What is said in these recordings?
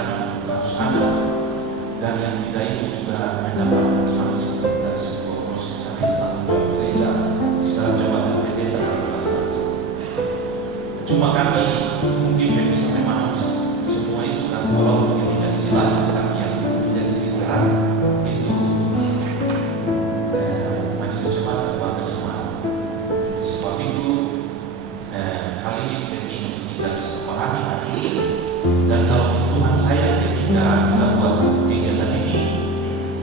kadang harus ada, dan yang tidak itu juga mendapatkan sanksi dari sebuah proses kami tanggung jawab gereja sekarang jabatan pendeta yang dilaksanakan. Cuma kami mungkin bisa memahami semua itu kan, kalau ketika dijelaskan kami yang menjadi literal itu majelis jemaat dan wakil jemaat. Sebab itu hal ini penting kita bisa pahami hari ini, dan kalau Tuhan saya ketika kita buat kegiatan ini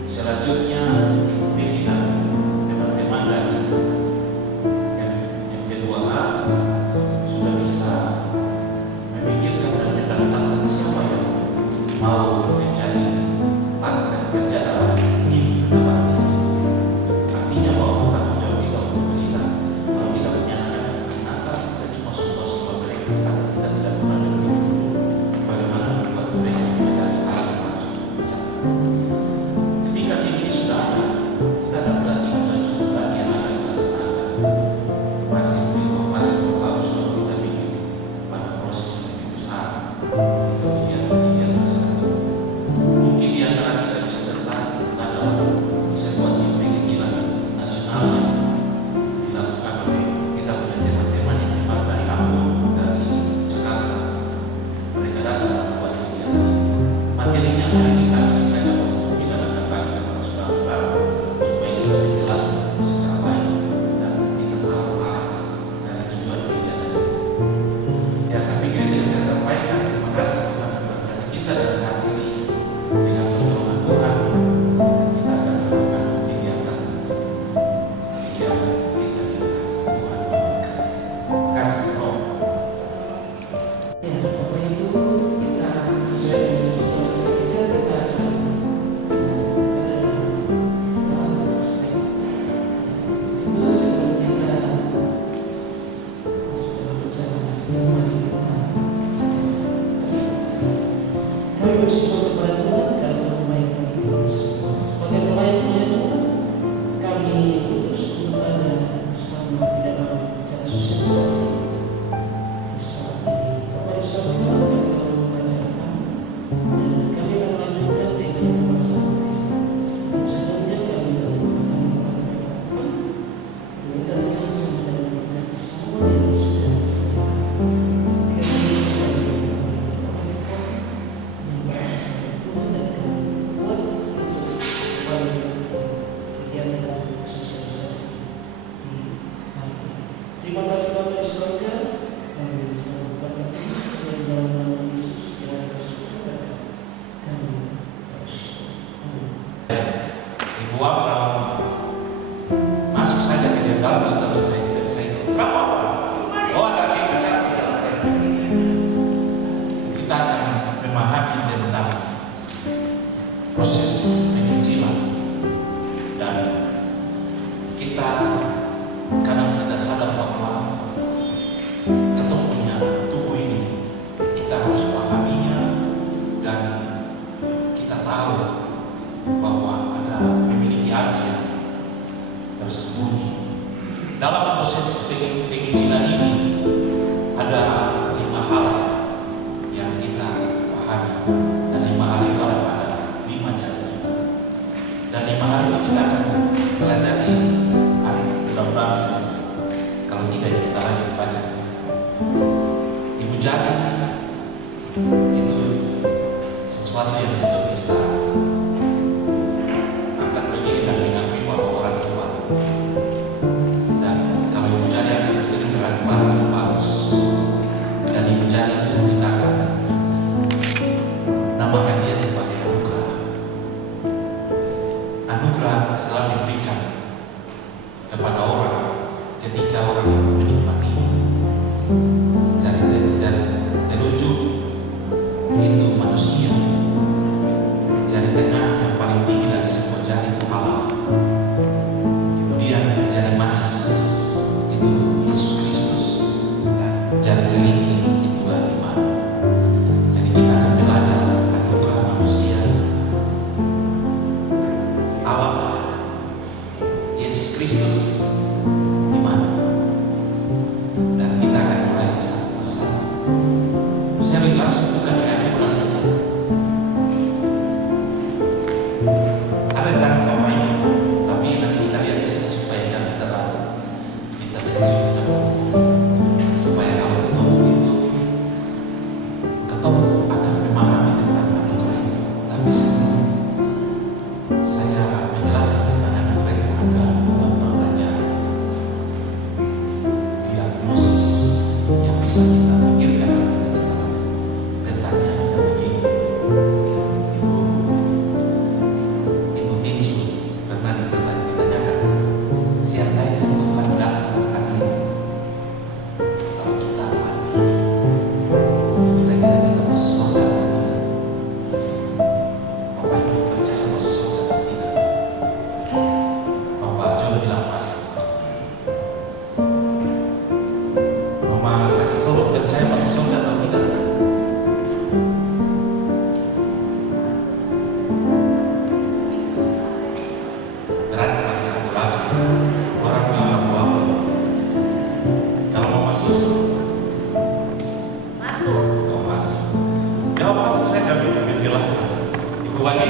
selanjutnya pimpinan teman-teman dari MP2A sudah bisa memikirkan dan mendaftarkan siapa yang mau menjadi partner kerja dalam tim pendapat gereja. Artinya bahwa tanggung jawab kita untuk melihat kalau kita punya anak-anak, kita cuma suka mereka karena kita tidak pernah berpikir bagaimana membuat mereka menyadari hal yang harus dikerjakan. Ketika tim ini sudah ada, kita ada pelatihan lanjutan yang akan dilaksanakan. Masih harus kita bikin pada proses yang lebih besar. Itu kegiatan-kegiatan selanjutnya. Mungkin di antara kita bisa tertarik adalah sebuah tim penginjilan nasional yang dilakukan oleh kita punya teman-teman yang memang dari Lampung, dari Jakarta. Mereka datang membuat kegiatan ini. Materinya hari ini kami sengaja fotokopi dan akan bagi kepada saudara-saudara supaya kita dijelaskan secara baik dan kita tahu arah dari tujuan kegiatan ini. Ya, saya pikir itu yang saya sampaikan. Terima kasih Tuhan memberkati kita, dan hari ini dengan pertolongan Tuhan kita akan melakukan kegiatan kita di hari Tuhan memberkati. Terima kasih semua. Ya, Bapak Ibu, kita sesuai dengan tugas kita akan setelah selesai. Itu sebelum kita bicara tema kita, kami bersyukur kepada Tuhan karena baik bagi kami semua. Sebagai pelayan-pelayan kami diutus untuk ada bersama di dalam acara sosialisasi. Bapak di surga, kami telah membacakan dan kami akan melanjutkan dengan pembahasan. Sebelumnya kami akan mengatakan meminta Tuhan sampai dalam memberkati semua yang sudah disediakan. Kami akan memberkati yang berasal dari Tuhan, dan kami buat untuk kembali kegiatan sosialisasi di hari ini. Terima kasih Bapak di surga. Kami selalu berkati yang dalam nama Yesus yang bersyukur kami bersyukur. Amin. Ibu Abraham masuk saja ke dalam sudah kita bisa ikut. Berapa Pak? Oh, ada cek-cek. Kita akan memahami tentang proses penginjilan, dan kita kadang tidak sadar bahwa ketemunya tubuh ini kita harus pahaminya, dan kita tahu bahwa ada memiliki arti yang tersembunyi dalam proses penginjilan ini. Ada 5 hal yang kita pahami, dan 5 hal itu ada pada 5 cara kita, dan 5 hal itu kita akan pelajari hari mudah-mudahan selesai. Kalau tidak ya kita lanjut baca. Ibu jadi itu sesuatu yang kita bisa akan begini dan mengakui bahwa orang itu baru. Dan kalau ibu jadi akan begini dengan baru yang bagus, dan ibu jadi itu kita akan namakan dia sebagai anugerah. Anugerah selalu diberikan kepada orang ketika orang menikmatinya. Jari telunjuk itu manusia, jari tengah yang paling tinggi dari semua jari itu Allah. Kemudian jari manis itu Yesus Kristus, jari kelingking itu iman. Jadi kita akan belajar anugerah manusia. saya nggak bikin penjelasan. Ibu Wani,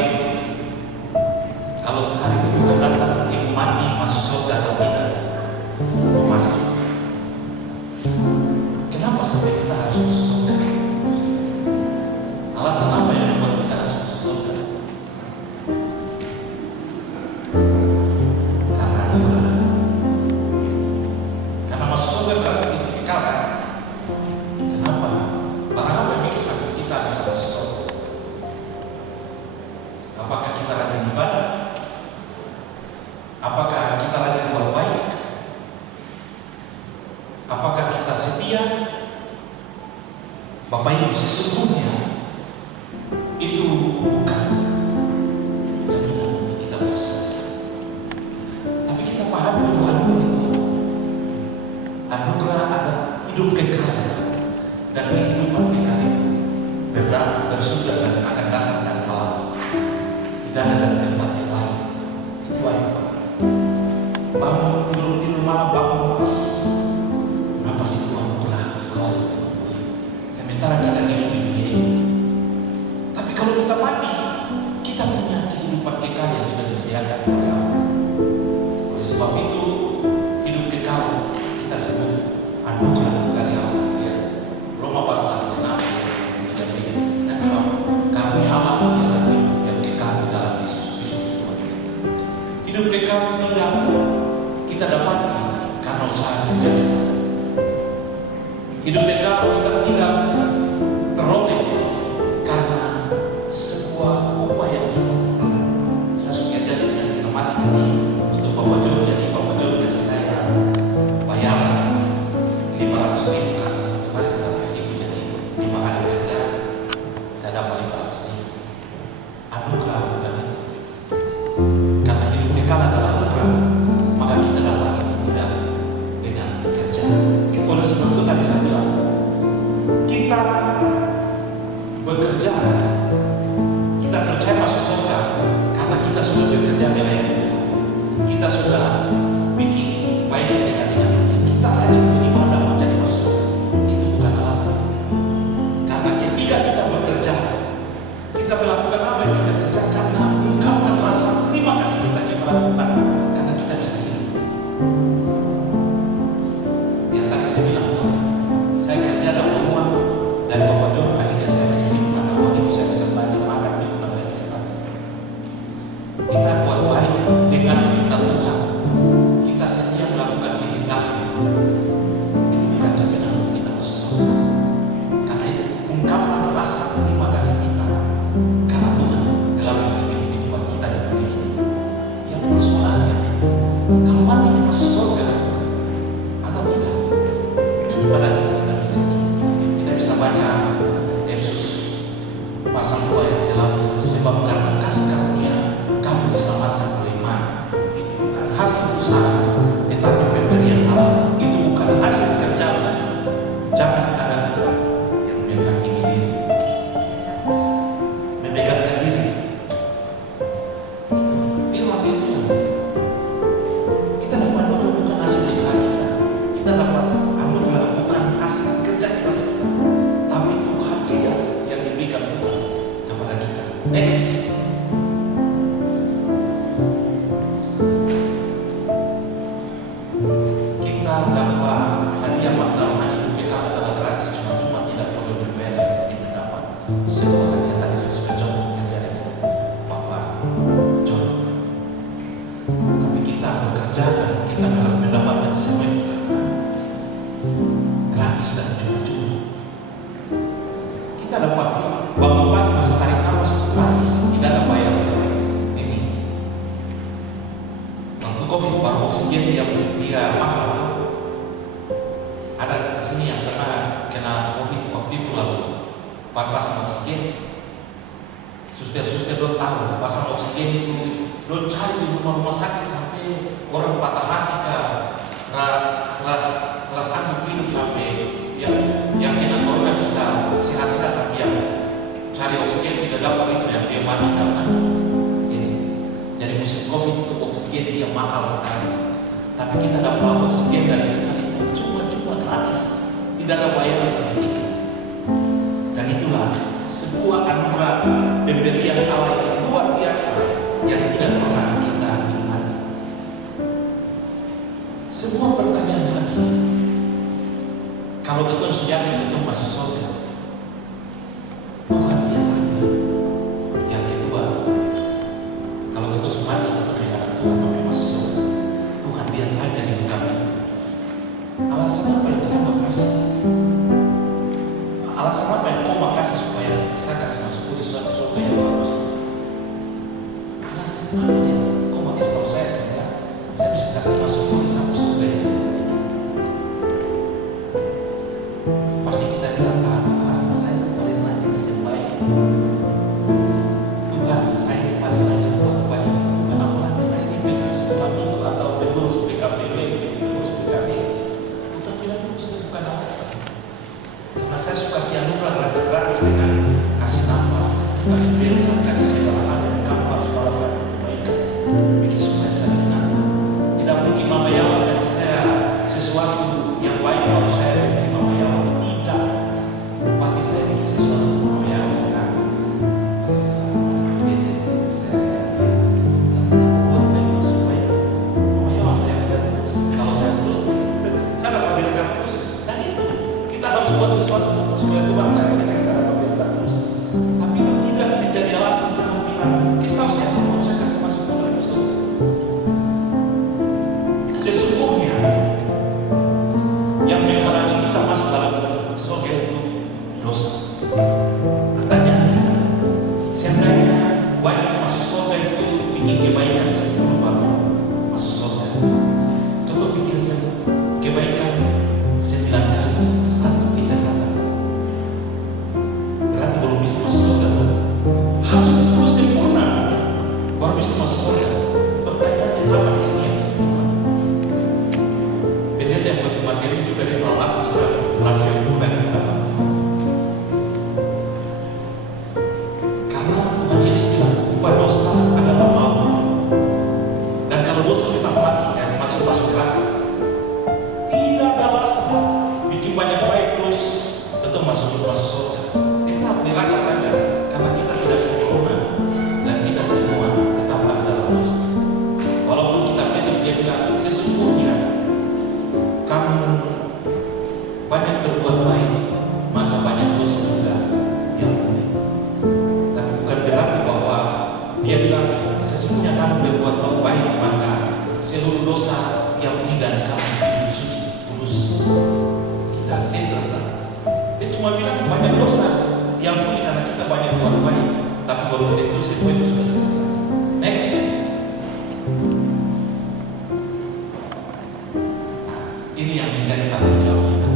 kalau hari itu Tuhan datang, ibu mati masuk surga atau tidak? Masuk. Kenapa sampai kita harus masuk surga? Alasan apa yang membuat kita harus masuk surga? Karena anugerah. Karena masuk surga berarti hidup kekal kan? Kenapa? Barang apa yang bikin sampai kita bisa masuk surga? Apakah kita rajin ibadah? Apakah kita rajin berbuat baik? Apakah kita setia? Bapak Ibu, sesungguhnya itu bukan jaminan kita masuk surga. Tapi kita pahami bahwa anugerah itu apa? Anugerah ada hidup kekal, dan kehidupan kekal itu bersudah dan akan datang dari Allah. Tidak ada dari tempat yang lain. Itu anugerah. Bangun tidur malam bangun. Kenapa sih itu anugerah Allah yang memberi? Sementara kita hidup di dunia ini. Tapi kalau kita mati, kita punya kehidupan kekal yang sudah disediakan oleh Allah. Oleh sebab itu, hidup kekal kita sebut anugerah dari Allah. Ya. Roma pasal 6 ayat 3 dan 4. Karunia Allah ialah hidup yang kekal di dalam Yesus Kristus Tuhan kita. Hidup kekal tidak kita dapati karena usaha kerja kita. Hidup kekal kita tidak teroleh karena sebuah upaya yang kita teroleh. Saya suka jasanya setengah mati jadi untuk Bapak John, jadi Bapak John kasih saya bayaran 500.000 karena satu hari 100.000, jadi 5 hari kerja saya dapat 500.000. Anugerah bukan itu. Karena hidup kekal adalah anugerah, maka kita dapat hidup tidak dengan kerja. Oleh sebab itu tadi saya bilang, kita bekerja, kita percaya masuk surga karena kita sudah bekerja melayani Tuhan. Kita sudah bikin baik dengan dunia. Kita rajin beribadah menjadi masuk surga. Itu bukan alasan. Karena ketika kita bekerja, kita melakukan apa yang kita kerja karena ungkapan rasa terima kasih kita yang melakukan karena kita bisa hidup. Yang tadi saya bilang tuh, saya kerja dapat uang dari Bapak John, akhirnya saya bisa hidup karena uang itu saya bisa belanja makan di rumah yang sebagainya. Kita buat baik dengan minta Tuhan, kita sedia melakukan kehendaknya. Itu bukan jaminan untuk kita masuk surga. Karena itu ungkapan rasa terima kasih kita karena Tuhan telah memberi kehidupan kita di dunia ini. Yang persoalannya, kalau mati kita masuk surga atau tidak, itu pada kita mengerti. Kita bisa baca Efesus pasal 2 ayat 8, sebab karena kasih karunia kamu diselamatkan oleh iman. Itu bukan hasil usaha, tetapi pemberian Allah. Itu bukan hasil kerja. Jangan ada yang menghakimi diri, memegangkan diri. Firman dia bilang, kita dapat anugerah bukan hasil usaha kita. Kita dapat anugerah bukan hasil kerja kita sendiri, tapi Tuhan tidak yang diberikan Tuhan kepada kita. Next. Kita dapat hadiah dalam hari hidup kekal adalah gratis, cuma tidak perlu dibayar seperti kita dapat sebuah hadiah. Tadi saya sudah coba bekerja dengan Bapak John, tapi kita bekerja dan kita mendapatkan semua itu gratis dan cuma-cuma. Kita dapat bangun pagi masuk tarik nafas gratis, tidak ada bayar. Ini waktu COVID baru oksigen yang dia mahal. Ada di sini yang pernah kena COVID waktu itu lalu pasang oksigen. Suster-suster do tahu pasang oksigen itu do cari di rumah sakit sampai orang patah hati kelas sanggup hidup sampai yang kena corona bisa sehat-sehat, tapi yang cari oksigen tidak dapat itu yang dia mati karena ini. Jadi musim COVID itu oksigen dia mahal sekali. Tapi kita dapat oksigen dari Tuhan itu cuma gratis, tidak ada bayaran seperti itu. Dan itulah sebuah sebuah anugerah pemberian Allah yang luar biasa yang tidak pernah kita nikmati. Semua pertanyaan lagi. Kalau betul sejati itu masuk surga, Tuhan dia tanya. Yang kedua, kalau betul semati tetap dengan Tuhan tapi masuk surga, Tuhan dia tanya di muka itu. Alasan apa yang saya mau kasih? Alasan apa yang kau mau kasih supaya saya kasih masuk ke suatu surga yang bagus? Alasan apa yang kau mau kasih tahu saya sehingga saya bisa kasih masuk ke satu surga yang baik? Pasti kita bilang, Tuhan, saya paling rajin sebaik. Tuhan, saya ini paling rajin buat banyak. Kenapa lagi saya ini pengurus minggu atau pengurus PKPB, pengurus PKB? Tuhan bilang itu sudah bukan alasan. Karena saya suka si anugerah gratis-gratis dengan kasih nafas, kasih berkat, kasih segala hal yang kamu harus balas saya kebaikan, bikin supaya saya senang. Tidak mungkin Mama Yawan kasih saya sesuatu yang baik kalau saya benci Mama Yawan. Tidak. Pasti saya bikin sesuatu Mama Yawan senang. Saya buat itu supaya Mama Yawan sayang saya terus. Kalau saya terus, saya dapat berkat terus. Dan itu kita harus buat sesuatu supaya Tuhan saya kita dapat berkat terus. Tapi itu tidak menjadi alasan Tuhan bilang, "Kisah saya mau saya kasih masuk ke dalam surga." Sesungguhnya yang menghalangi kita masuk dalam surga itu dosa. Pertanyaannya, seandainya wajib masuk surga itu bikin kebaikan 10 baru masuk surga, untuk bikin kebaikan 9 kali satu kejahatan, berarti belum bisa masuk surga. Harus 10 sempurna baru bisa masuk surga. Pertanyaannya, siapa di sini yang sempurna? Pendeta yang beriman diri juga dia tolak Ustaz rahasia bukan kita. Karena Tuhan Yesus bilang upah dosa adalah maut. Dan kalau dosa kita mati dan masuk neraka, tidak ada alasan bikin banyak baik terus tetap masuk surga. Tetap neraka saja karena kita tidak sempurna dan kita semua tetap ada dalam dosa. Walaupun kita Petrus dia bilang, sesungguhnya kamu banyak berbuat baik, maka banyak dosa juga yang mulia. Tapi bukan berarti bahwa dia bilang sesungguhnya kamu berbuat baik, maka seluruh dosa yang mulia dan kamu hidup suci, kudus. Tidak, dia terang. Dia cuma bilang banyak dosa yang mulia karena kita banyak buat baik, tapi belum tentu semua itu sudah selesai. Next. Ini yang menjadi tanggung jawab kita.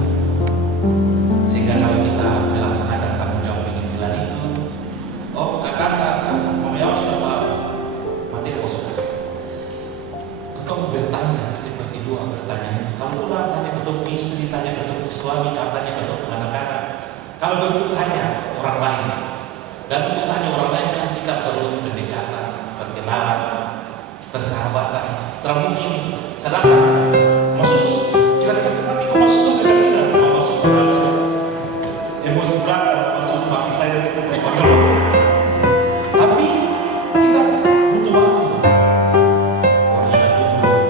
Sehingga kalau kita melaksanakan tanggung jawab penginjilan itu, oh kata Mama Yawan sudah tahu, materi sudah. Ketemu bertanya seperti dua pertanyaan itu. Kalau Tuhan tanya ketemu istri, tanya ketemu suami, katanya ketemu anak-anak. Kalau begitu tanya orang lain. Dan untuk tanya orang lain kan kita perlu pendekatan, perkenalan, persahabatan. Tak mungkin sedangkan masuk nanti kok masuk surga tidak? Masuk surga emosi belakang, masuk semakin saya itu semakin loh. Tapi kita butuh waktu. Orang yang ada duduk,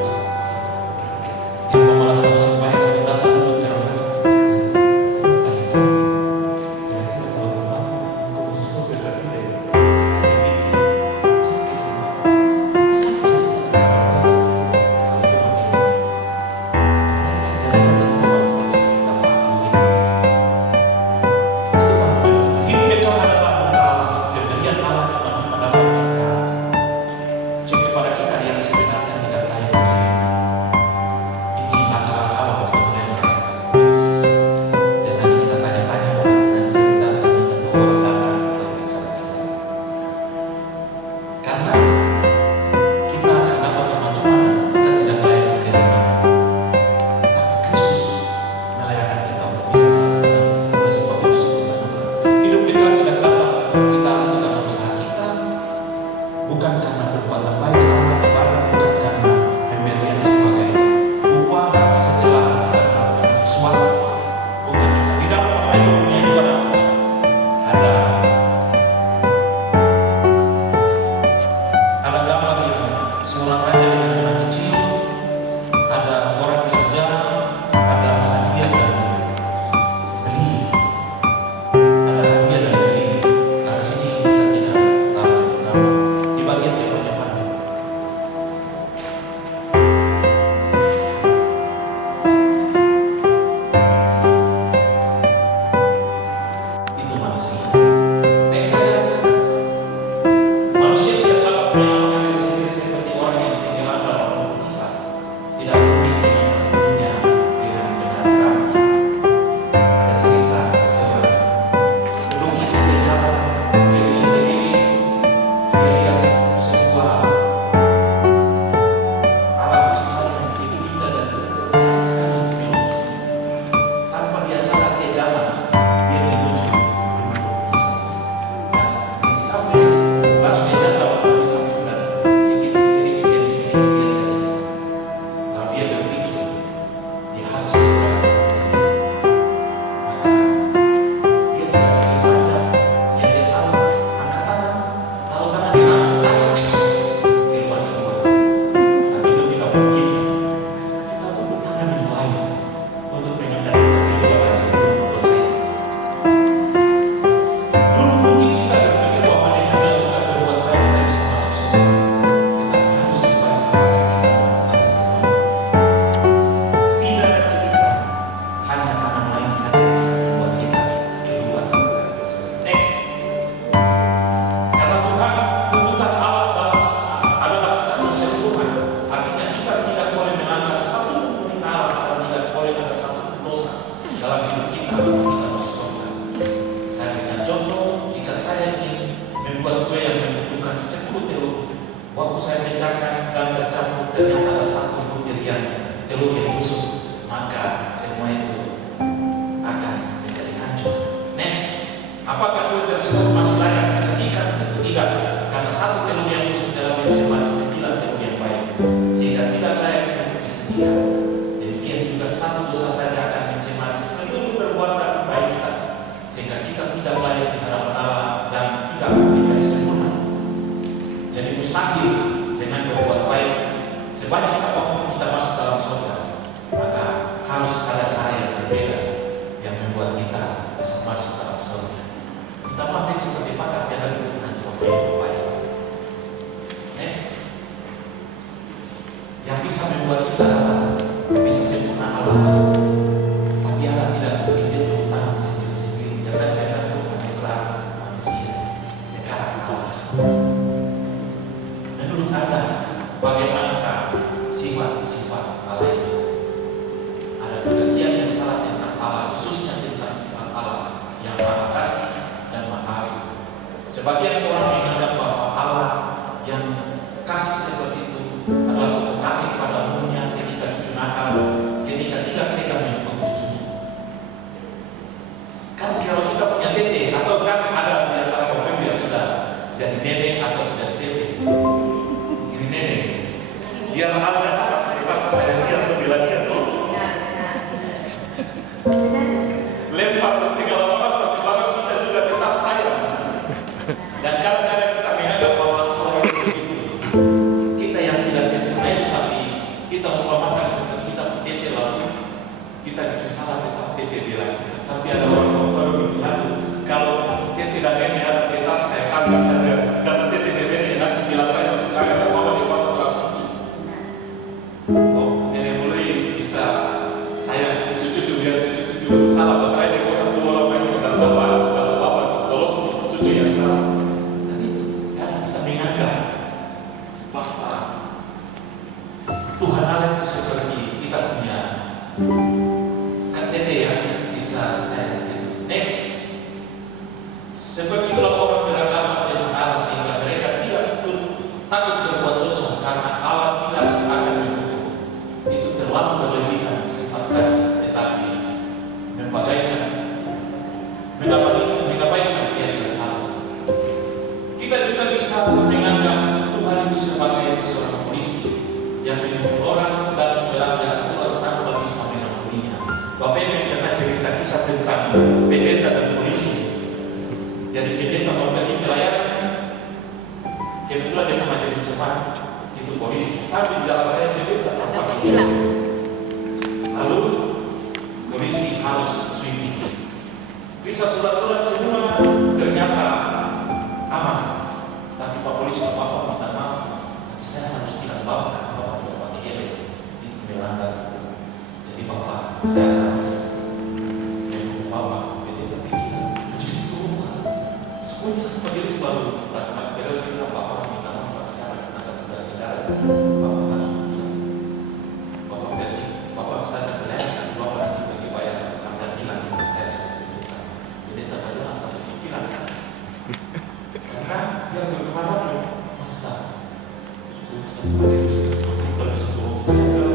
yang pemalas masuk supaya kita dapat duduk dalam saya bertanya kau, kira-kira kalau kau mati, kau masuk surga tidak? Waktu saya pecahkan dan tercampur ternyata ada satu butir yang telur yang busuk, maka semua itu akan menjadi hancur. Next, apakah kulit tersebut masih layak disajikan? Tentu tidak, karena satu telur yang busuk telah mencemari 9 telur yang baik, sehingga tidak layak untuk disajikan. Demikian juga satu dosa saja akan mencemari seluruh perbuatan baik kita, sehingga kita tidak layak di hadapan Allah dan tidak menjadi sempurna. Jadi mustahil dengan berbuat baik sebanyak apapun kita masuk dalam surga, maka harus ada cara yang berbeda yang membuat kita bisa masuk dalam surga. Kita mati cepat-cepat tapi ada nanti Bapak Ibu baik. Next, yang bisa membuat kita bisa sempurna Allah, tapi Allah tidak begitu tangan sendiri-sendiri. Jangan saya tahu anugerah manusia sekarang Allah. Menurut Anda, bagaimanakah sifat-sifat Allah itu? Ada pengertian yang salah tentang Allah, khususnya tentang sifat Allah yang maha kasih dan maha adil. Sebagian orang menganggap bahwa Allah yang kasih seperti itu adalah kakek pada umumnya ketika cucu nakal, ketika tidak tega menghukum cucunya. Kan kalau kita punya tete, atau kan ada di antara bapak yang sudah jadi nenek atau sudah tete, ini nenek, biar ada apa? Tetap saya lihat membela dia tuh, lempar segala orang sampai barang kita juga tetap sayang. Dan kadang-kadang kita menganggap bahwa Allah itu begitu. Kita yang tidak sempurna itu, tapi kita umpamakan seperti kita tete lalu kita bikin salah tetap tete bilang. Sampai ada orang baru bilang, kalau tete dan nenek ada tetap saya kami saja. Karena tete dan nenek nanti bilang saya kami ke mama di bawah terlalu. Oh, nenek mulai bisa sayang cucu-cucu biar cucu-cucu salah pakai di kota tua orang lain dan bapak walaupun cucu yang salah. Dan itu karena kita menganggap bahwa Tuhan Allah itu seperti kita punya KTP yang bisa saya. Next, seperti itulah orang beragama dengan Allah sehingga mereka tidak takut berbuat dosa karena Allah tidak akan menghukum. Itu terlalu berlebihan sifat kasih, tetapi mengabaikan kehadiran Allah. Kita juga bisa menganggap Tuhan itu sebagai seorang polisi yang menunggu orang dan melanggar aturan tanpa bisa mengampulinya. Bapak yang pernah cerita kisah tentang pendeta dan polisi. Jadi pendeta memberi pelayanan, kebetulan dia majelis jemaat itu polisi. Sambil jalan raya pendeta tanpa hilang. Lalu polisi harus sweeping. Bisa surat-surat semua ternyata aman. Tapi Pak Polisi Bapak minta maaf, tapi saya harus tidak bawa karena Bapak tidak pakai helm. Itu melanggar. Jadi Bapak, saya harus menghukum Bapak. Pendeta pikiran, majelis turun. Semuanya satu majelis baru. Lakukan pedal sehingga Bapak minta maaf, tapi saya harus ada tugas negara. Bapak harus bilang. Bapak pergi, Bapak sedang pelayanan, tapi Bapak nanti pergi bayar harga hilang yang saya sudah tunjukkan. Pendeta pada asal pikiran. Karena dia bagaimana masa majelis kita bisa bohong saya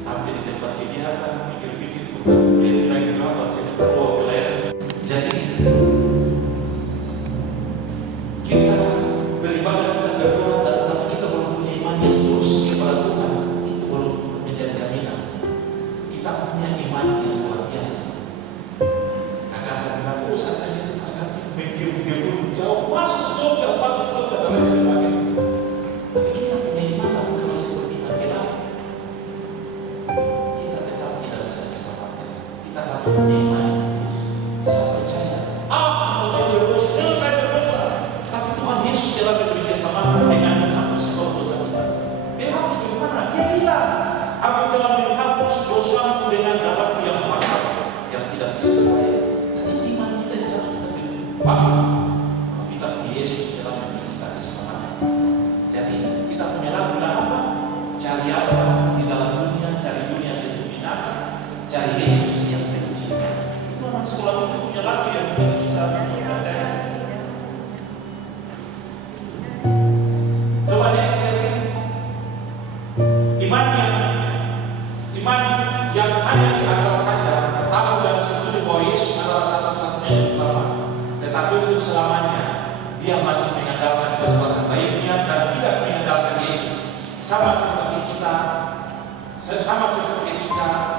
sampai di tempat kegiatan pikir-pikir dia bilang kenapa saya bawa pelayanan. Jadi kita beribadah, kita berdoa, tapi kita belum punya iman yang terus kepada Tuhan, itu belum menjadi jaminan. Kita punya iman yang luar biasa. Kakak bilang, oh saya itu kakak menggebu-gebu jauh masuk surga dan lain sebagainya. Tapi kita punya iman, tapi kalau seperti iman gelap, kita tetap tidak bisa diselamatkan. Kita harus punya iman yang terus. Saya percaya, saya berdosa, tapi Tuhan Yesus telah memberi Iman yang hanya di akal saja, tahu dan setuju bahwa Yesus adalah satu-satunya yang selamat, tetapi untuk selamanya dia masih mengandalkan kekuatan baiknya dan tidak mengandalkan Yesus. Sama seperti kita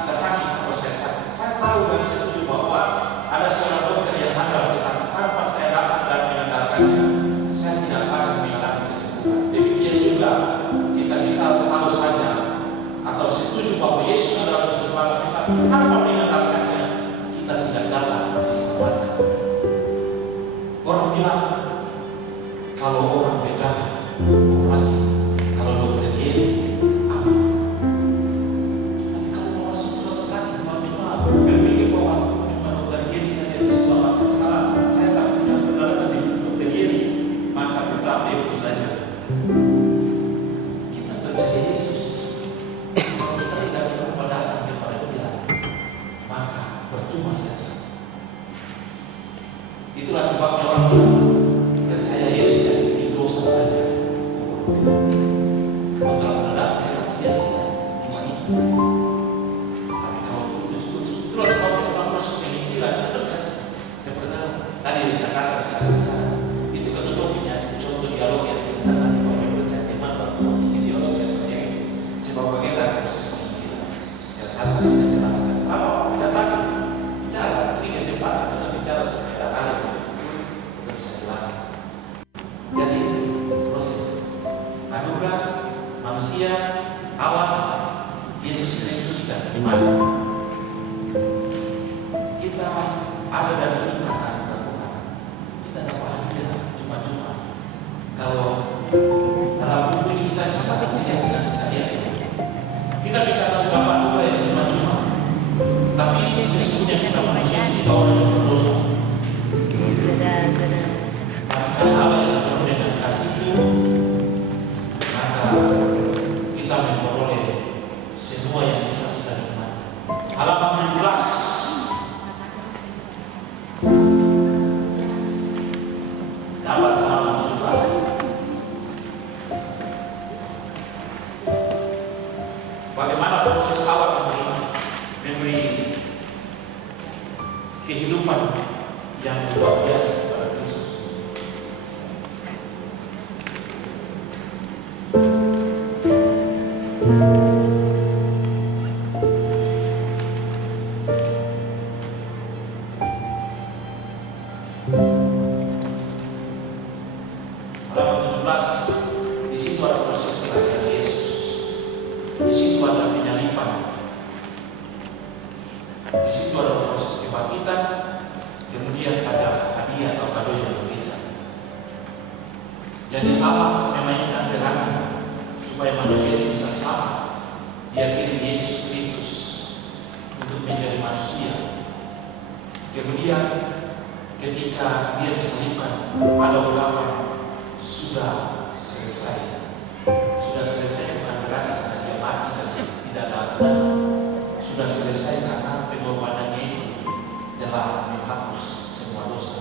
kita sakit atau saya sakit. Saya tahu dan setuju bahwa ada seorang dokter yang handal, tetapi tanpa saya datang dan mengandalkannya, saya tidak akan mengalami kesembuhan. Demikian juga kita bisa tahu saja atau setuju bahwa Yesus adalah Juru Selamat, tetapi tanpa mengandalkannya, kita tidak dapat diselamatkan. Orang bilang kalau orang bedah operasi, kalau dokter Yeri aman. Tapi kalau mau masuk selesai sakit, cuma berpikir bahwa cuma dokter Yeri saja bisa selamatkan salah. Saya tak punya pendapat di dokter Yeri, maka tetap itu saja. Kita percaya Yesus. Kalau kita tidak berubah datang kepada Dia, maka percuma saja. Itulah sebabnya orang bilang percaya Yesus jadi bikin dosa saja. Kalau tak mendadak kita sia-sia iman itu. Tapi kalau itulah sebabnya setelah proses penginjilan tetap saja. Seperti tadi kita kata bicara itu ketutup contoh dialog yang sebenarnya tadi kalau berbicara teman waktu dialog seperti itu. Sebab bagaimana proses penginjilan yang satu bisa jelaskan. Kalau datang bicara ini kesempatan kita bicara supaya ada kita bisa jelaskan. Jadi proses anugerah manusia awal Yesus Kristus dan iman. Kita ada dan hidup karena Tuhan. Kita tak bahagia cuma-cuma. Kalau dalam buku ini kita bisa lihat dan bisa lihat, kita bisa tahu berapa anugerah yang cuma-cuma. Tapi sesungguhnya kita manusia, kita orang yang berdosa. Bahkan Allah yang penuh dengan kasih itu, maka kita memperoleh semua yang bisa kita nikmati. Halaman 17. Gambar halaman 17. Bagaimana proses Allah memberi kehidupan yang luar biasa kepada Kristus. Halaman 17, di situ ada proses kelahiran Yesus. Di situ ada penyalipan. Di situ ada proses kebangkitan. Kemudian ada hadiah atau kado yang diberikan. Jadi Allah memainkan perannya supaya manusia itu bisa selamat. Dia kirim Yesus Kristus untuk menjadi manusia. Kemudian ketika dia disalibkan, ada ungkapan sudah selesai. Sudah selesai bukan berarti karena dia mati dan tidak mati. Sudah selesai karena pengorbanannya itu telah menghapus semua dosa.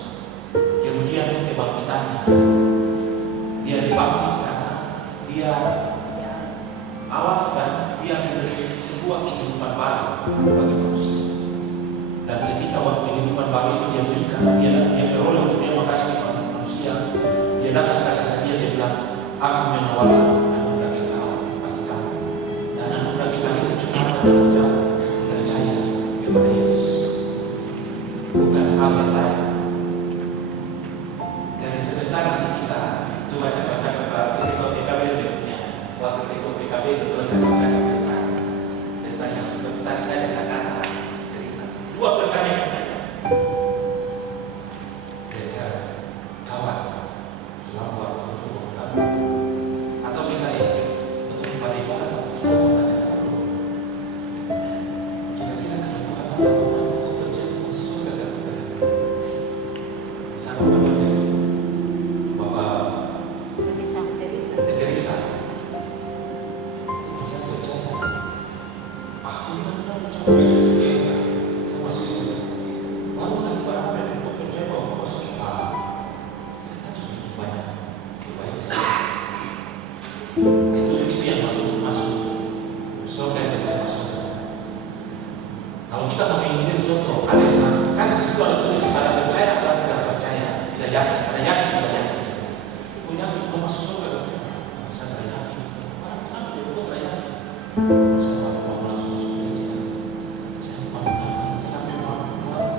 Kemudian kebangkitannya, dia dibangkit karena dia Allah dan dia memberi sebuah kehidupan baru bagi manusia. Dan ketika waktu kehidupan baru itu dia berikan, dia beroleh untuk dia makasih kepada manusia. Dia datang kasih dia bilang, aku menawarkan anugerah kekal bagi kamu. Dan anugerah kekal itu cuma ada saja percaya kepada Yesus, bukan hal yang lain. Jadi sebentar nanti kita coba cakap-cakap ketua PKB punya wakil ketua PKB itu cakap-cakap tentang yang seperti tadi saya kata cerita. Dua pertanyaan. Kawan, sudah buat untuk kamu. Atau bisa untuk ibadah atau bisa dulu. Kira-kira kalau Tuhan ada hubungan itu berjadi masih surga dan sama Bapak Teresa. Saya percaya. Aku benar-benar percaya sama susu. Lalu nanti barang apa yang percaya bahwa masuk saya kan sedikit banyak kebaikan. Itu yang masuk surga yang percaya surga. contoh, ada yang bilang, kan di situ ada tulis ada percaya atau tidak percaya, tidak yakin, ada yakin, tidak yakin. Kau yakin kau masuk surga? Saya tidak yakin. Kenapa kau tidak yakin? Saya mau masuk surga. Saya mau sampai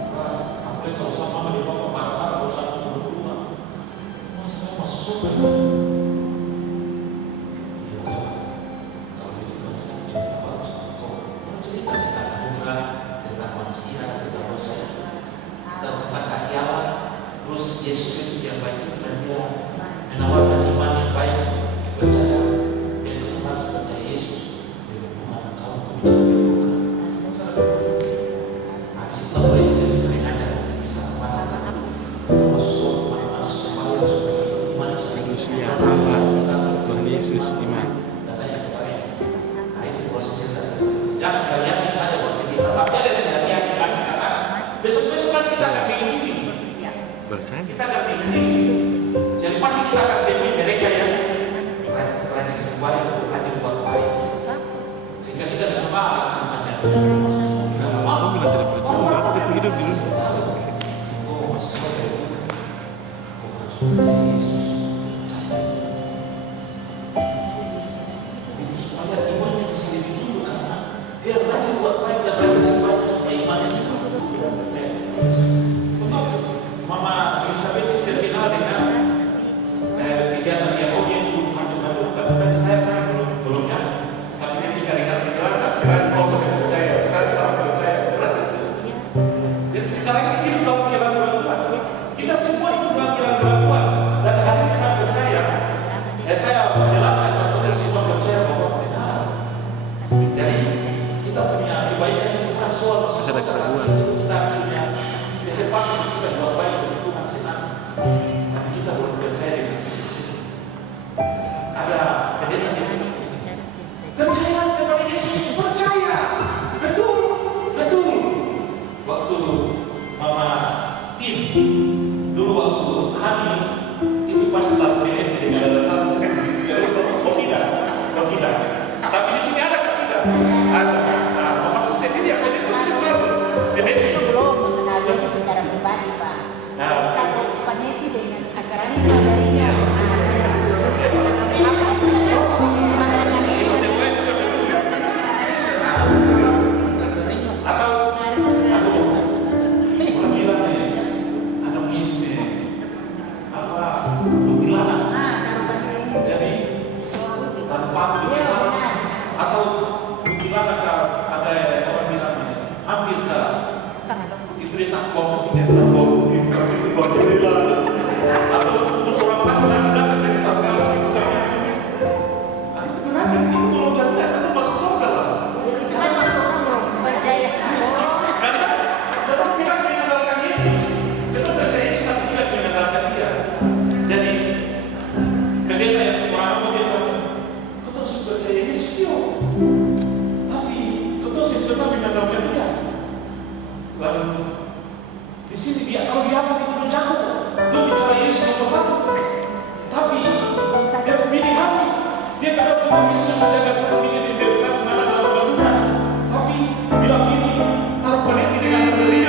keras. Apalagi kalau sama di bawah marah-marah, kalau sama berdua, masa saya masuk surga? Yesus itu yang baik dan dia menawarkan iman yang baik percaya. Jadi kamu harus percaya Yesus dengan Tuhan kamu bicara berdoa. Di situ mulai kita bisa mengajak, bisa kemana-mana. Kita masuk surga, masuk supaya supaya iman Manusia Allah, Tuhan Yesus iman. dan lain sebagainya. Nah itu proses cerita. Jangan yakin saja bahwa cerita. Tapi ada yang tidak yakin karena besok-besok kan kita akan menginjili. Bertanya. Kita akan menginjili. Jadi pasti kita akan demi mereka yang rajin sembahyang, rajin buat baik, sehingga kita bisa balik namanya. Kamu bilang tidak percaya, aku itu hidup di dunia. Oh, masih surga itu. Kau harus percaya Yesus. Itu supaya imannya bisa lebih dulu karena dia rajin buat baik dan rajin sembahyang supaya imannya semakin tidak percaya Yesus. Mama Elizabeth itu terkenal dengan kegiatan Yahudi yang cukup macam-macam. Tapi tadi saya kan belum ya. Tapi ketika dengar penjelasan, kira-kira saya percaya. Sekarang sudah percaya. Berat itu. Jadi sekarang ini hidup dalam keraguan-keraguan. Kita semua hidup dalam keraguan-keraguan. Dan hari ini saya percaya. Saya menjelaskan bahwa semua percaya bahwa benar. Jadi kita punya kebaikan yang bukan soal masuk surga. Kita punya kesempatan kita buat baik untuk Tuhan senang. Tapi kita belum percaya dengan situ-situ. Ada pendeta yang percaya kepada Yesus, percaya. Betul, betul. Waktu Mama Tim dulu waktu hamil itu pasti tak pendeta dengan ada satu tidak. Tapi di sini ada tidak? Ada. Nah, Mama sukses ini yang pendeta tidak tahu. Pendeta itu belum mengenal Yesus secara pribadi, Pak. Kita bukannya itu dengan acaranya darinya. Atau orang bilang ada musimnya apa kuntilanak. Jadi tanpa kuntilanak atau kuntilanak ada orang bilang hampir ke itu dia tak bawa tidak tak bawa itu bawa jendela atau orang laki-laki datang jadi tak bawa itu berarti itu belum jaminan itu masuk surga lah. Karena tetap tidak mengandalkan Yesus, tetap percaya Yesus tapi tidak mengandalkan Dia. Jadi pendeta yang orang bilang, kau harus percaya Yesus dia, tapi kau harus tetap mengandalkan Dia. Lalu di sini dia kalau dia begitu mencakup, dia bicara Yesus nomor satu. Tapi dia memilih hati, dia kalau tetap Yesus menjaga satu ini dia bisa mengalah dalam bangunan. Tapi bila ini harapannya dengan berdiri.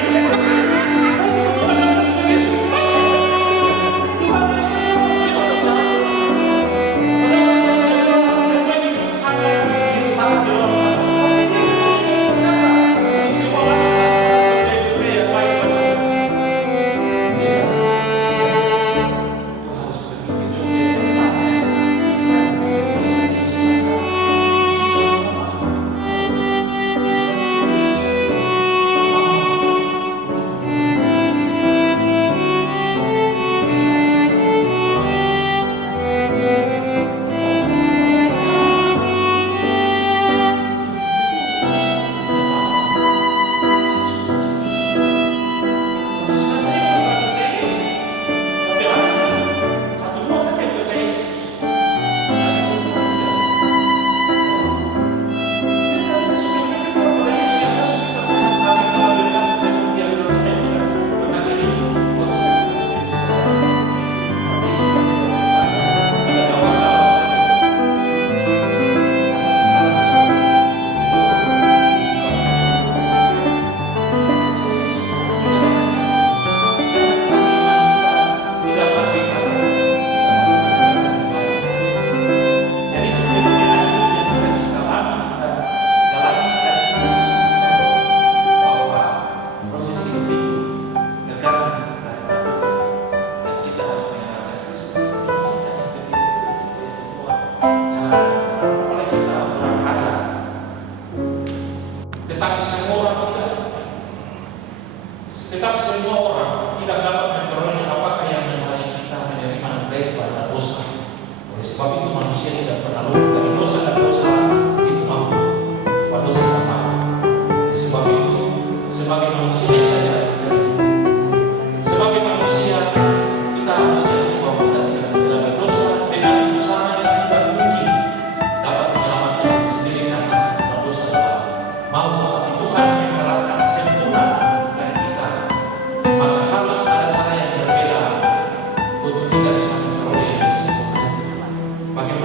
Sebab itu manusia tidak pernah luput dari dosa, dan dosa itu maut. Bahwa dosa itu maut. Sebab itu sebagai manusia saja, sebagai manusia kita harus yakin bahwa kita tidak mengalami dosa dengan usaha yang tidak mungkin dapat menyelamatkan diri sendiri karena dosa adalah maut. Tapi Tuhan mengharapkan sempurna dari kita, maka harus ada cara yang berbeda untuk kita bisa memperoleh yang sempurna. Bagaimana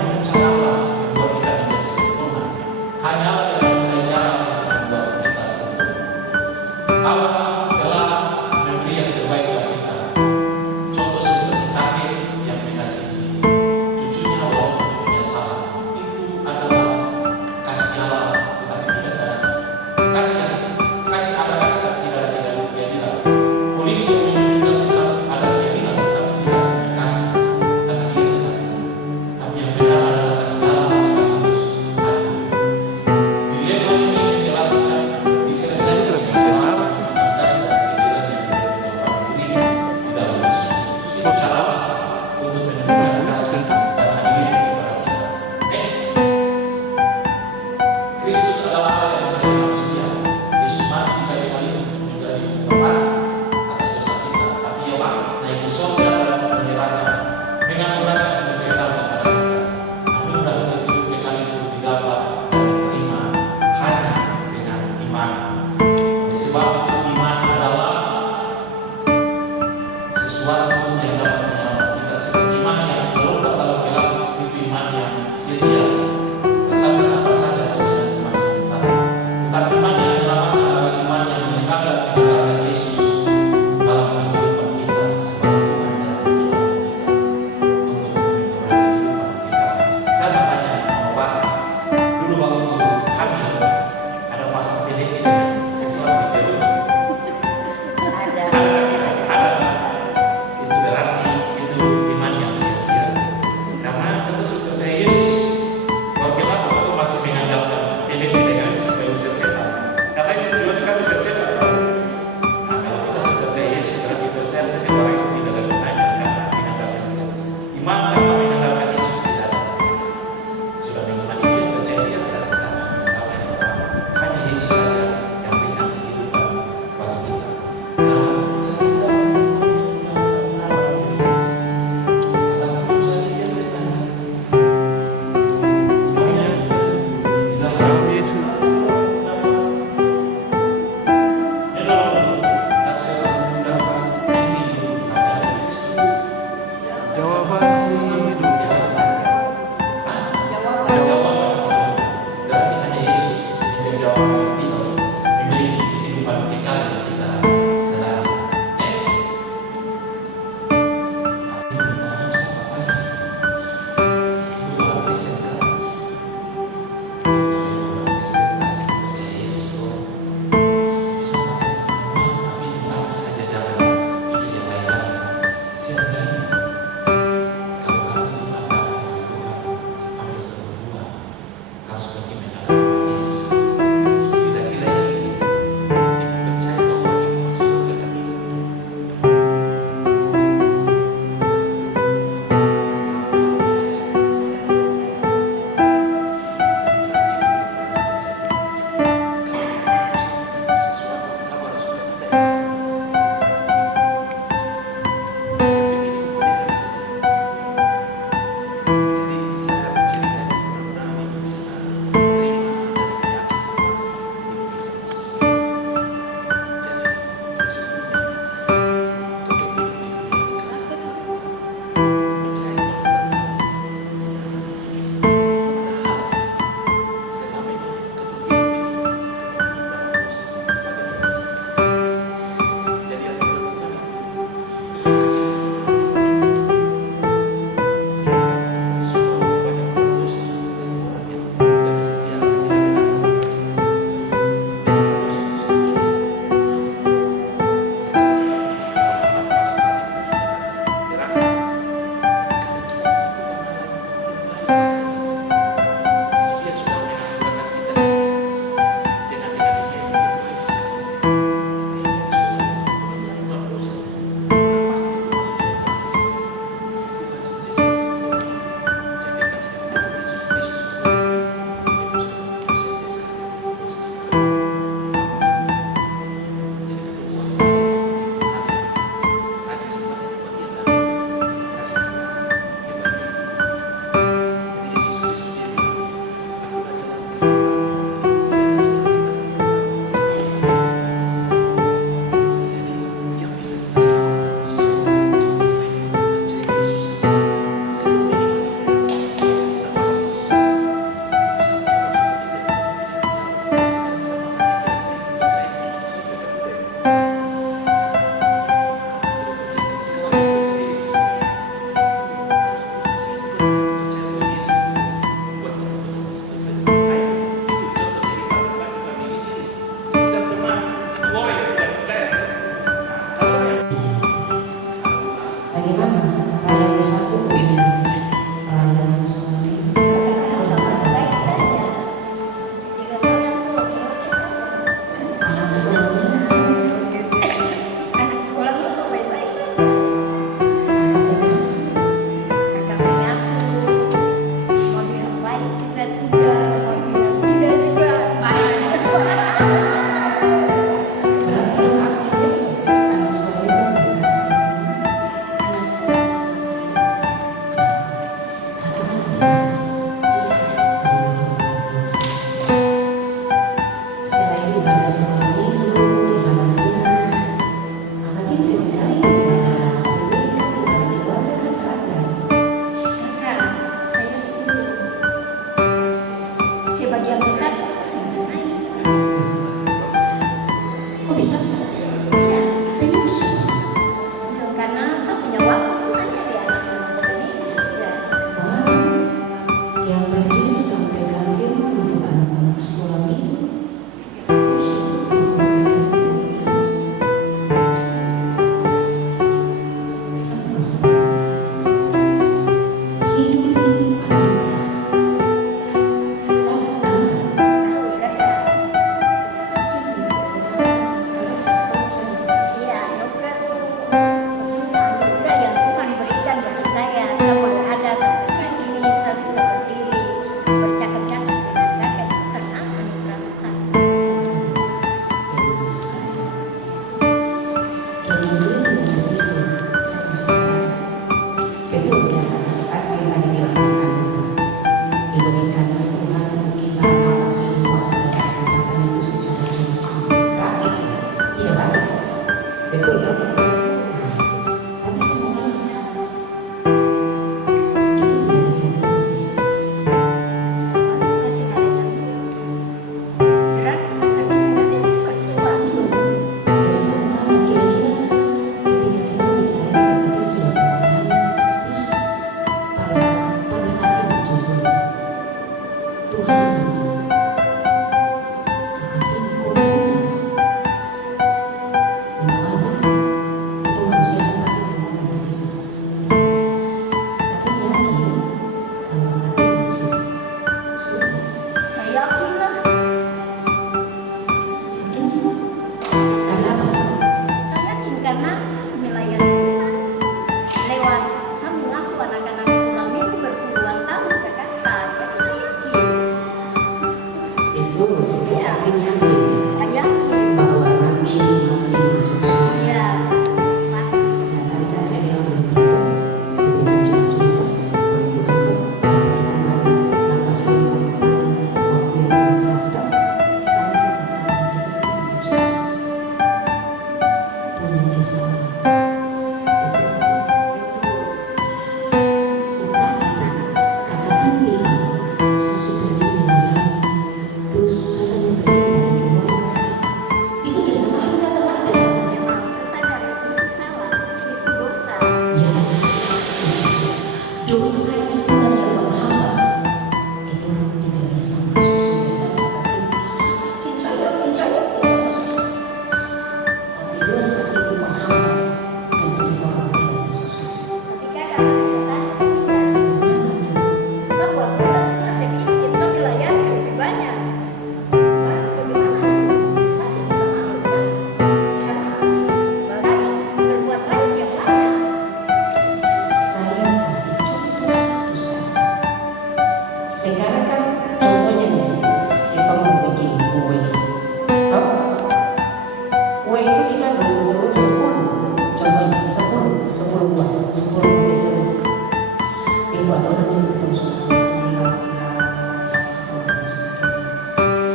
itu adonan itu ketemu sudah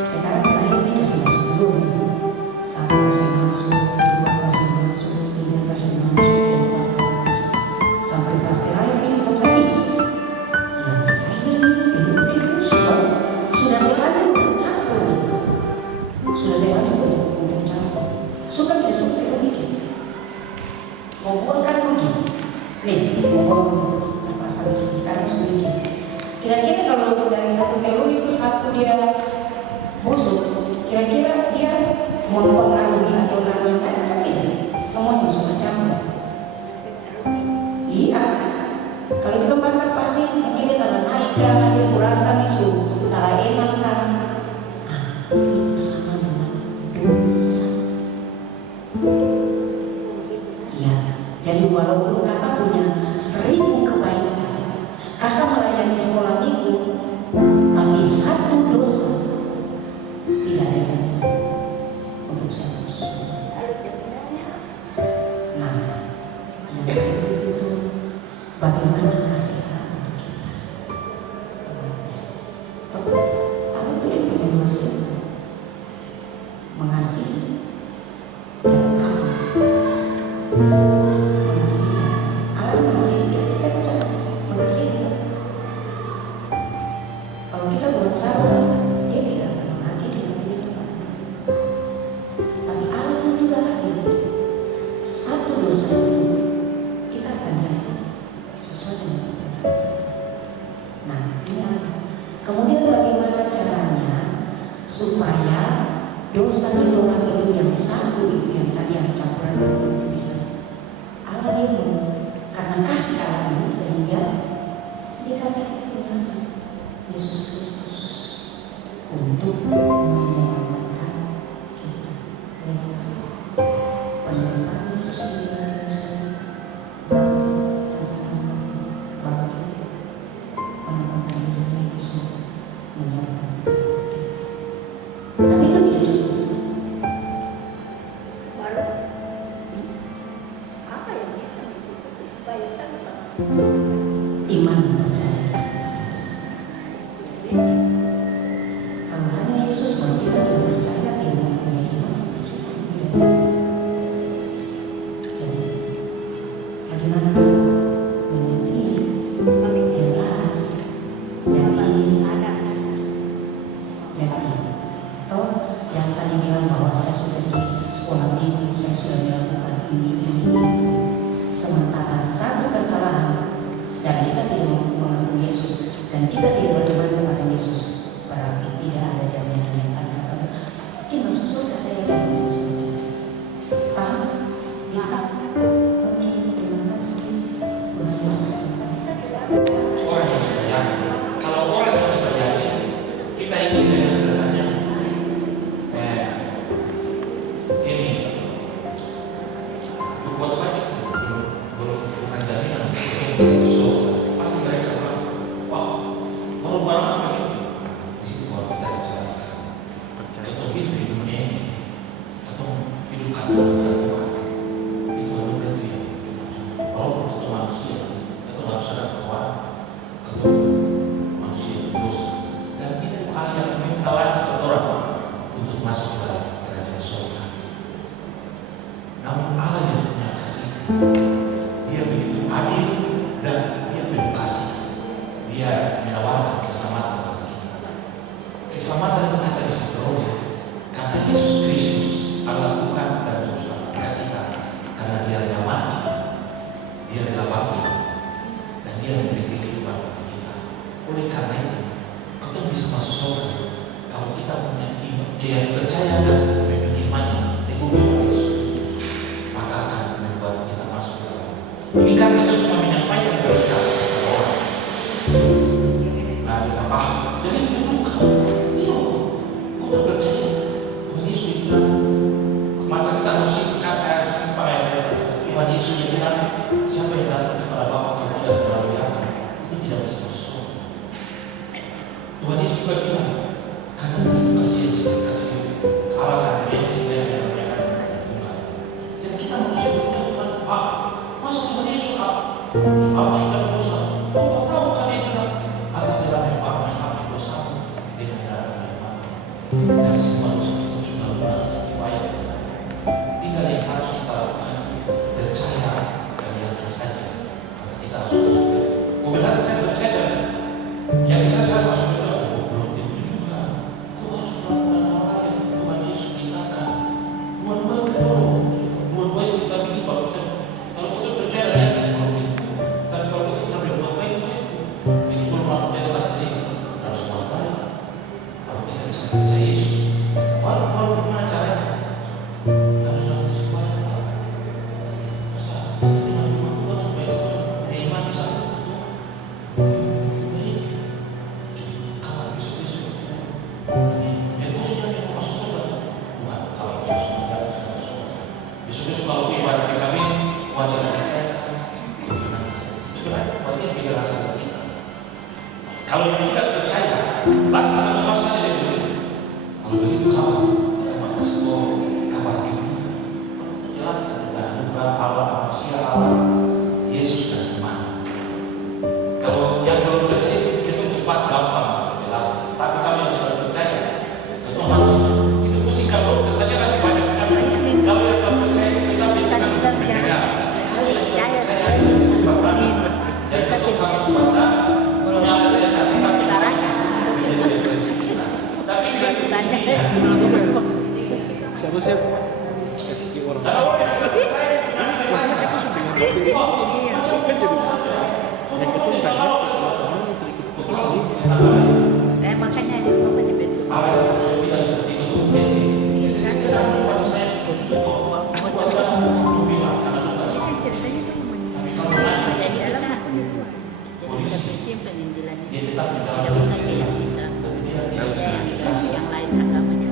sekarang terakhir ini kasih masuk dulu ya. Satu kasih masuk, dua kasih masuk, tiga kasih masuk, empat kasih masuk, sampai pas terakhir ini kita usah ya terakhir ini sudah terlanjur untuk campur nih. Sudah terlanjur untuk campur. Suka tidak suka kita bikin. Mau buang kan rugi. Nih, mau buang rugi. Terpaksa bikin. Sekarang sudah bikin. Kira-kira kalau dari satu telur itu satu dia busuk, kira-kira dia mempengaruhi adonannya kan tidak? Semuanya sudah campur. Iya. Kalau kita makan pasti mungkin dia tambah naik kan, dia kurasa misu, tara enak kan. Itu sama dengan dosa. Ya, jadi walaupun kakak punya 1000 kebaikan, kakak melayani sekolah minggu, tapi satu dosa tidak ada jaminan untuk saya. Nah, yang berikut itu bagaimana kasih Allah untuk kita. Allah itu yang punya manusia mengasihi dan aman. Mengasihi, Allah mengasihi kita mengasihi kita. Kalau kita buat salah, dia tidak akan menghakimi kita. Tapi Allah itu juga adil. Satu dosa itu kita akan dihakimi sesuai dengan apa yang kita. Nah, ini Allah. Kemudian bagaimana caranya supaya dosa di orang itu yang satu itu yang tadi yang campuran itu bisa Allah dia karena kasih Allah ini sehingga dia kasih punya Yesus Kristus untuk menyelamatkan kita lewat penderitaan Yesus di Yerusalem bangkit sesama bangkit menempatkan dirinya Yesus menyelamatkan kita. Tapi itu tidak cukup. Baru apa yang bisa mencukupi supaya sama-sama Iman percaya kalau hanya Yesus mau kita tidak percaya tidak punya iman cukup. Jadi bagaimana kita mengerti jelas jadi atau jangan tadi bilang bahwa saya sudah di sekolah minggu saya sudah dilakukan ini sementara satu kesalahan dan kita tidak mengakui Yesus dan kita tidak beriman kepada Yesus berarti tidak ada jaminan yang akan katakan mungkin masuk surga saya tidak masuk surga. Paham? Bisa? Oke, terima kasih Tuhan Yesus. Orang yang sudah yakin. Kalau orang yang sudah yakin, kita ingin dengan katanya, ini berbuat baik bukan jaminan untuk pasti mereka bilang, wah, baru barang apa ini? Di situ baru kita jelaskan. Atau hidup di dunia ini, atau hidup karena Tuhan, itu anugerah Dia cuma-cuma. Walaupun kita manusia, itu harus ada bahwa ketemu manusia terus dan itu hal yang minta lagi ke orang untuk masuk ke dalam kerajaan surga. Namun Allah yang punya kasih, Dia begitu adil dan Dia penuh kasih. Dia menawarkan keselamatan bagi kita. Keselamatan itu kita bisa peroleh karena Yesus Kristus adalah Tuhan dan Juru Selamat kita. Karena Dia rela mati, Dia rela bangkit, dan Dia memberi kehidupan bagi kita. Oleh karena itu, kita bisa masuk surga kalau kita punya iman, yang percaya dan memiliki iman yang teguh kepada Yesus Kristus, maka akan membuat kita masuk ke dalam. Ini kan kita cuma menyampaikan berita kepada orang. Nah, kita paham. Jadi itu bukan. Iya, kau tak percaya. Tuhan Yesus bilang, maka kita harus sampai Tuhan Yesus yang bilang, siapa yang datang kepada Bapa kalau tidak melalui aku, itu tidak bisa masuk surga. Tuhan Yesus juga bilang, karena begitu kasih Allah kan dia sehingga yang menyampaikan Tuhan. Jadi kita harus berkata Tuhan, masa Tuhan Yesus apa sudah berdosa? Kau tahu kan Kalau yang tidak percaya, langsung ketemu saja dia bilang, kalau begitu kawan, saya mau kasih kau kabar gembira. Jelaskan tentang anugerah Allah, manusia Allah, Yesus dan iman. Kalau yang belum percaya itu cepat gampang jelas. Tapi kalau yang sudah percaya, itu harus itu mesti kalau katanya nanti banyak sekali. Kalau yang tak percaya kita bisa mendengar. Kalau yang sudah percaya itu cepat banget. Dan itu harus baca. Seharusnya kasih orang. Karena orang yang sudah percaya, Maksudnya kita sudah yang masuk kan jadi yang itu bukan Makanya ada apa di betul. apa yang tidak seperti itu kita pada saya itu bilang karena itu kasih. Ceritanya tuh Tapi kalau nanti jadi dalam aku itu. polisi Simpan yang jelas. dia tetap di dalam Tidak usah dia bisa. tapi dia dikasih. Yang lain agamanya.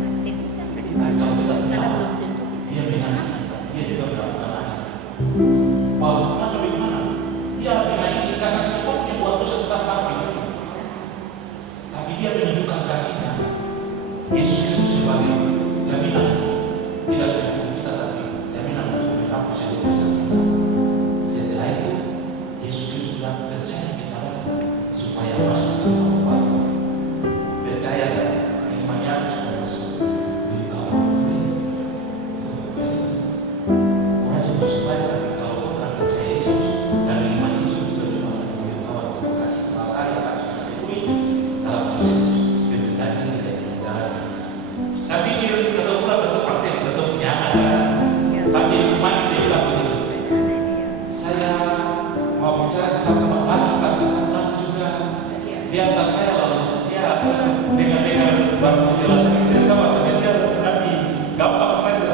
Kalau kita punya Karena Allah, belum tentu. dia mengasih kita, dia juga melakukan anak. Wah, macam gimana? Dia mengasih karena sesuatu yang buat dosa tetap mati. Tapi dia menunjukkan kasihnya. Yesus itu sebagai jaminan tidak menghukum kita, tapi jaminan untuk menghapus seluruh dosa kita. Setelah itu, Yesus itu sudah percaya kepada supaya masuk ke dalam batu. Percaya dan imannya sudah masuk di dalam ini. Orang itu supaya kalau kau pernah percaya Yesus dan iman Yesus itu cuma satu kawan untuk kasih hal-hal yang harus kita temui dalam proses pemberitaan tidak dijalankan. Saya pikir ketemu praktek ketemu nyaman kan. Sambil mandi dia bilang begini. Saya mau bicara sama laki tapi sama laki juga. Dia antar saya lalu dia dengan baru menjelaskan dia sama tapi dia nanti gampang saja.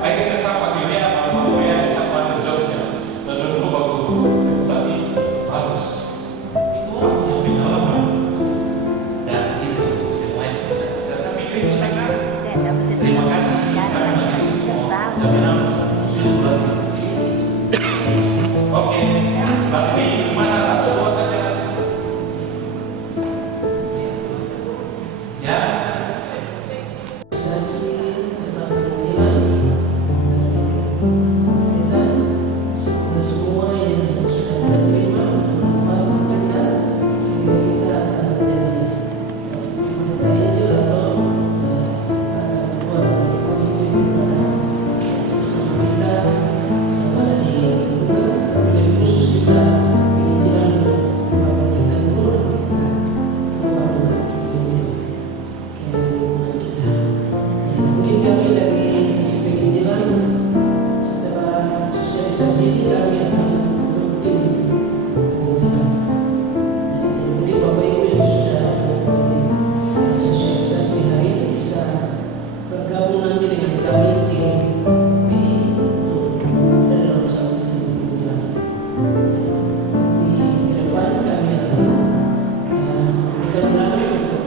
Akhirnya sama dia mau dia sama di Jogja. Lalu dulu bagus tapi harus itu orang punya pengalaman dan itu semuanya bisa. Dan saya pikir mereka terima kasih kami majelis semua jaminan Yesus berarti. Oke, Mbak Mei gimana langsung bawa saja. Ya, Organisasi tentang perjalanan kita semua yang sudah kita terima manfaat kita sehingga kita akan menjadi pendeta Injil atau akan keluar dari kondisi kepada sesama kita yang ada di juga lebih khusus kita penginjilan untuk bapak kita dulu dan kita keluar untuk Injil ke lingkungan kita. Mungkin kami dari misi penginjilan setelah sosialisasi ini kami akan bentuk tim penginjilan. Jadi mungkin Bapak Ibu yang sudah mengikuti sosialisasi hari ini bisa bergabung nanti dengan kami tim PI untuk ada dalam satu tim penginjilan. Nanti ke depan kami akan memberikan undangan untuk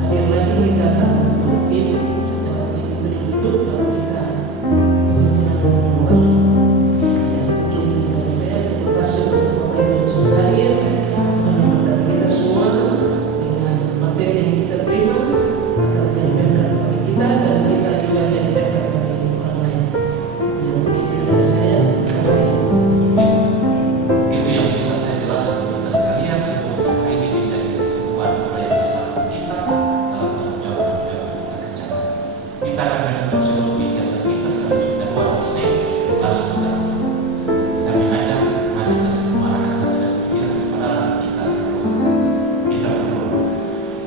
hadir lagi, kita akan membentuk tim. Setelah tim itu dibentuk lalu kita penginjilan keluar. Ya, mungkin dari saya terima kasih untuk Bapak Ibu yang sudah hadir dengan memberkati kita semua dengan materi yang kita terima akan menjadi berkat bagi kita dan kita juga jadi berkat bagi orang lain. Ya, mungkin itu dari saya. Terima kasih. itu yang bisa saya jelaskan kepada sekalian sebelum untuk hari ini menjadi sebuah proyek bersama kita dalam tanggung jawab yang kita kerjakan. Kita akan menutup seluruh kegiatan kita sekarang sudah 2 Senin langsung sudah. Saya mengajak mari kita semua akan dan pikiran kepada kita. Kita berdoa.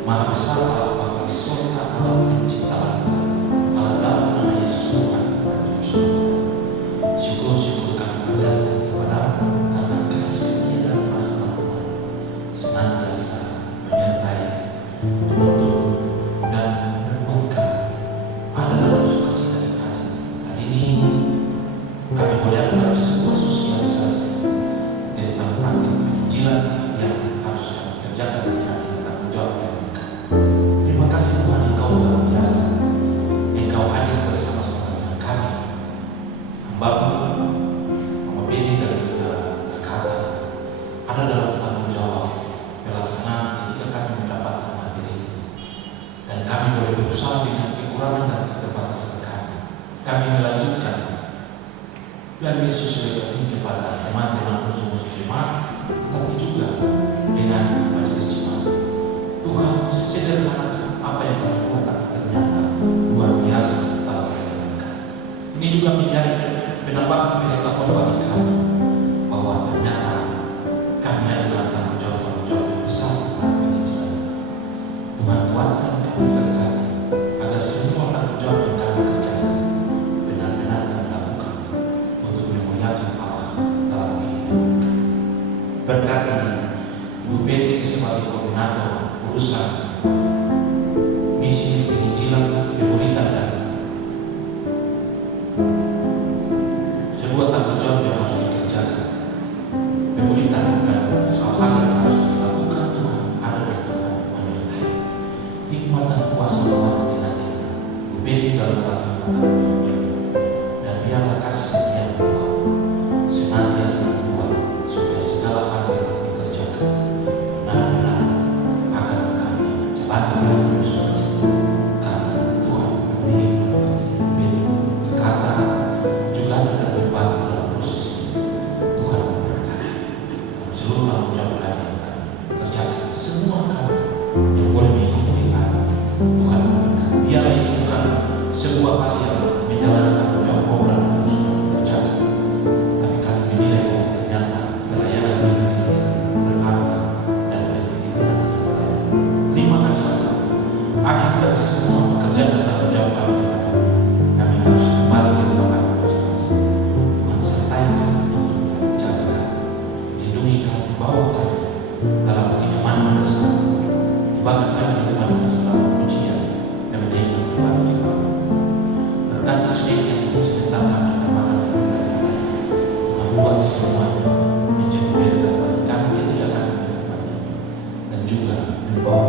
Maha besar Allah Bapa di surga, Allah pencipta langit dan bumi. Allah dalam nama Yesus Tuhan dan Juru Selamat. Syukur kami panjatkan kepada-Mu karena kasih setia dan rahmat Tuhan senantiasa menyertai, menuntun dan membuat kami ada dalam sukacita di hari ini. Hari ini kami boleh ada dalam sebuah sosialisasi tentang praktik penginjilan yang harus kami kerjakan di hari tanggung jawab yang kami. Terima Dan Yesus berkata kepada teman-teman musuh-musuh jemaat, tapi juga dengan majelis jemaat, Tuhan sesederhana apa yang kami buat, tapi ternyata luar biasa dalam menjalankan. Ini juga menjadi penambahan pengetahuan bagi kami bahwa ternyata kami ada dalam tanggung jawab yang besar dalam penginjilan. Tuhan kuatkan kami, berkati agar semua tanggung jawab yang kami kerjakan benar-benar kami lakukan untuk memuliakan Allah dalam kehidupan kami. Berkati Ibu Peggy sebagai koordinator urusan misi penginjilan, pemuritan dan sebuah tanggung jawab yang harus dikerjakan. Pemuritan dan hal yang harus dilakukan, Tuhan ada dan Tuhan menyertai. Hikmat dan kuasa Tuhan di tengah-tengah Ibu Peggy dalam melaksanakan ini, dan biarlah kasih setia Engkau senantiasa membuat supaya segala hal yang kami kerjakan benar-benar akan kami jalankan dengan sukacita, karena Tuhan memberi hikmat bagi Ibu Peggy, kata juga akan membantu dalam proses ini. Tuhan memberkati dalam seluruh tanggung jawab yang kami kerjakan. Semua kami yang boleh mengikuti kami, Tuhan memberkati. Biarlah ini bukan sebuah hal yang menjalani tanggung jawab program yang harus kami kerjakan, tapi kami menilai bahwa ternyata pelayanan ini berharga dan penting di tengah-tengah pelayanan. Terima kasih Tuhan. Akhir dari semua pekerjaan dan tanggung jawab kami, kami harus kembali ke rumah kami masing-masing. Tuhan sertai kami, tuntun kami, jaga kami, lindungi kami, bawa kami dalam kenyamanan bersama. Bahkan kami di rumah dengan selalu pujian dan menaikkan kembali kepada berkati sedikit yang sebentar kami akan makan dan minum. Tuhan buat semuanya menjadi berkat bagi kami ketika kami menikmati dan juga membawa